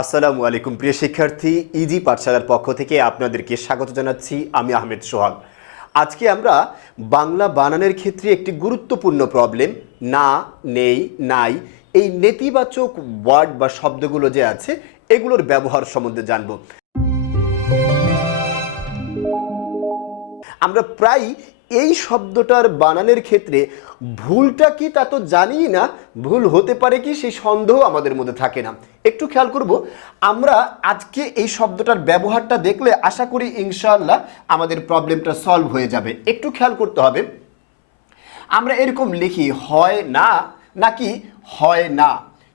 আসসালামু আলাইকুম প্রিয় শিক্ষার্থী, ইজি পাঠশালার পক্ষ থেকে আপনাদেরকে স্বাগত জানাচ্ছি। আমি আহমেদ সোহাগ। আজকে আমরা বাংলা বানানের ক্ষেত্রে একটি গুরুত্বপূর্ণ প্রবলেম না, নেই, নাই, এই নেতিবাচক ওয়ার্ড বা শব্দগুলো যে আছে এগুলোর ব্যবহার সম্বন্ধে জানব। আমরা প্রায় এই শব্দটার বানানের ক্ষেত্রে ভুলটা কি তা তো জানিই না, ভুল হতে পারে কি সেই সন্দেহ আমাদের মধ্যে থাকে না। একটু খেয়াল করব, আমরা আজকে এই শব্দটার ব্যবহারটা দেখলে আশা করি ইনশাআল্লাহ আমাদের প্রবলেমটা সলভ হয়ে যাবে। একটু খেয়াল করতে হবে, আমরা এরকম লিখি হয় না নাকি হয় না।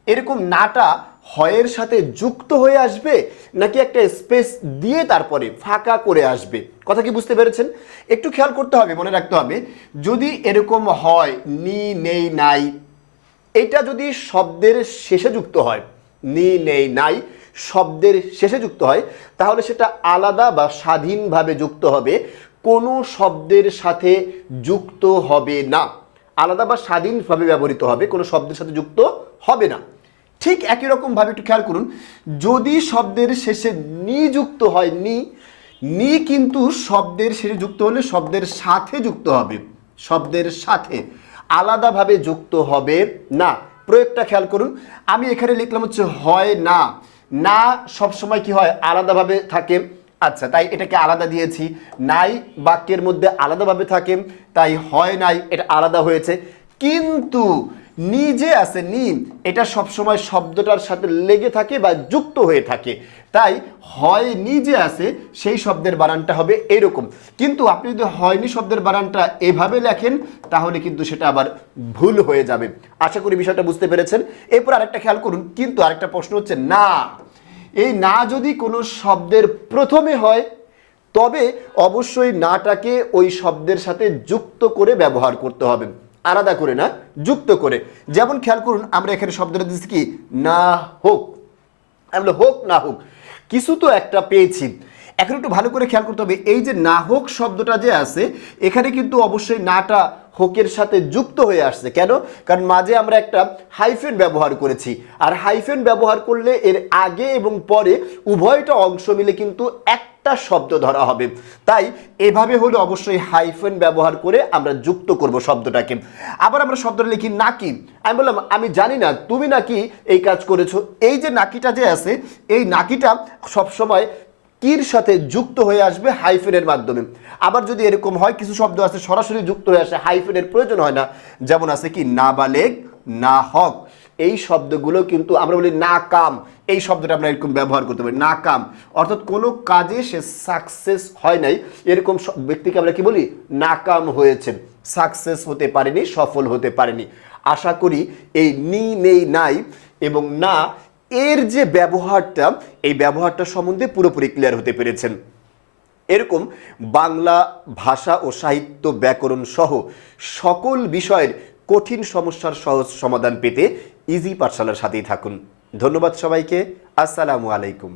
এরকম নাটা হয়ের সাথে যুক্ত হয়ে আসবে নাকি একটা স্পেস দিয়ে তারপরে ফাঁকা করে আসবে। কথা কি বুঝতে পেরেছেন? একটু খেয়াল করতে হবে, মনে রাখতে হবে, যদি এরকম হয় নি, নেই, নাই, এটা যদি শব্দের শেষে যুক্ত হয়, নি, নেই, নাই শব্দের শেষে যুক্ত হয়, তাহলে সেটা আলাদা বা স্বাধীনভাবে যুক্ত হবে, কোনো শব্দের সাথে যুক্ত হবে না। আলাদা বা স্বাধীনভাবে ব্যবহৃত হবে, কোনো শব্দের সাথে যুক্ত হবে না। ঠিক একই রকমভাবে একটু খেয়াল করুন, যদি শব্দের শেষে নি যুক্ত হয়, নি, নি কিন্তু শব্দের শেষে যুক্ত হলে শব্দের সাথে যুক্ত হবে, শব্দের সাথে, আলাদাভাবে যুক্ত হবে না। প্রয়োগটা খেয়াল করুন, আমি এখানে লিখলাম হচ্ছে হয় না, না সবসময় কি হয়, আলাদাভাবে থাকে। আচ্ছা, তাই এটাকে আলাদা দিয়েছি। নাই বাক্যের মধ্যে আলাদাভাবে থাকে, তাই হয় নাই এটা আলাদা হয়েছে। কিন্তু নিজে আছে, নি, এটা সবসময় শব্দটার সাথে লেগে থাকে বা যুক্ত হয়ে থাকে, তাই হয় নিজে আছে সেই শব্দের বানানটা হবে এরকম। কিন্তু আপনি যদি হয়নি শব্দের বানানটা এভাবে লেখেন তাহলে কিন্তু সেটা আবার ভুল হয়ে যাবে। আশা করি বিষয়টা বুঝতে পেরেছেন। এরপর আরেকটা খেয়াল করুন, কিন্তু আরেকটা প্রশ্ন হচ্ছে না। এই না যদি কোনো শব্দের প্রথমে হয় তবে অবশ্যই নাটাকে ওই শব্দের সাথে যুক্ত করে ব্যবহার করতে হবে, আলাদা করে না, যুক্ত করে। যেমন খেয়াল করুন, আমরা এখানে শব্দটা দিচ্ছি কি না হোক, আমরা হোক না হোক কিছু তো একটা পেয়েছি। এখন একটু ভালো করে খেয়াল করতে হবে, এই যে না হোক শব্দটা যে আছে এখানে কিন্তু অবশ্যই নাটা হোকের সাথে যুক্ত হয়ে আসছে। কেন? কারণ মাঝে আমরা একটা হাইফেন ব্যবহার করেছি, আর হাইফেন ব্যবহার করলে এর আগে এবং পরে উভয়টা অংশ মিলে কিন্তু একটা শব্দ ধরা হবে। তাই এভাবে হলে অবশ্যই হাইফেন ব্যবহার করে আমরা যুক্ত করব শব্দটাকে। আবার আমরা শব্দটা লিখি নাকি, আমি বললাম আমি জানি না তুমি নাকি এই কাজ করেছো। এই যে নাকিটা যে আছে, এই নাকিটা সবসময় কির সাথে যুক্ত হয়ে আসবে হাইফেনের মাধ্যমে। আবার যদি এরকম হয়, কিছু শব্দ আছে সরাসরি যুক্ত হয়ে আসে, হাইফেনের প্রয়োজন হয় না। যেমন আছে কি নাবালেগ, না হক, এই শব্দগুলো কিন্তু আমরা বলি না কাম, এই শব্দটা আমরা এরকম ব্যবহার করতে পারি, না কাম অর্থাৎ কোনো কাজে সে সাকসেস হয় নাই, এরকম ব্যক্তিকে আমরা কি বলি, নাকাম হয়েছে, সাকসেস হতে পারেনি, সফল হতে পারেনি। আশা করি এই নি, নেই, নাই এবং না এর যে ব্যবহারটা, এই ব্যবহারটা সম্বন্ধে পুরোপুরি ক্লিয়ার হতে পেরেছেন। এরকম বাংলা ভাষা ও সাহিত্য, ব্যাকরণ সহ সকল বিষয়ের কঠিন সমস্যার সহজ সমাধান পেতে ইজি পাঠশালার সাথেই থাকুন। ধন্যবাদ সবাইকে। আসসালামু আলাইকুম।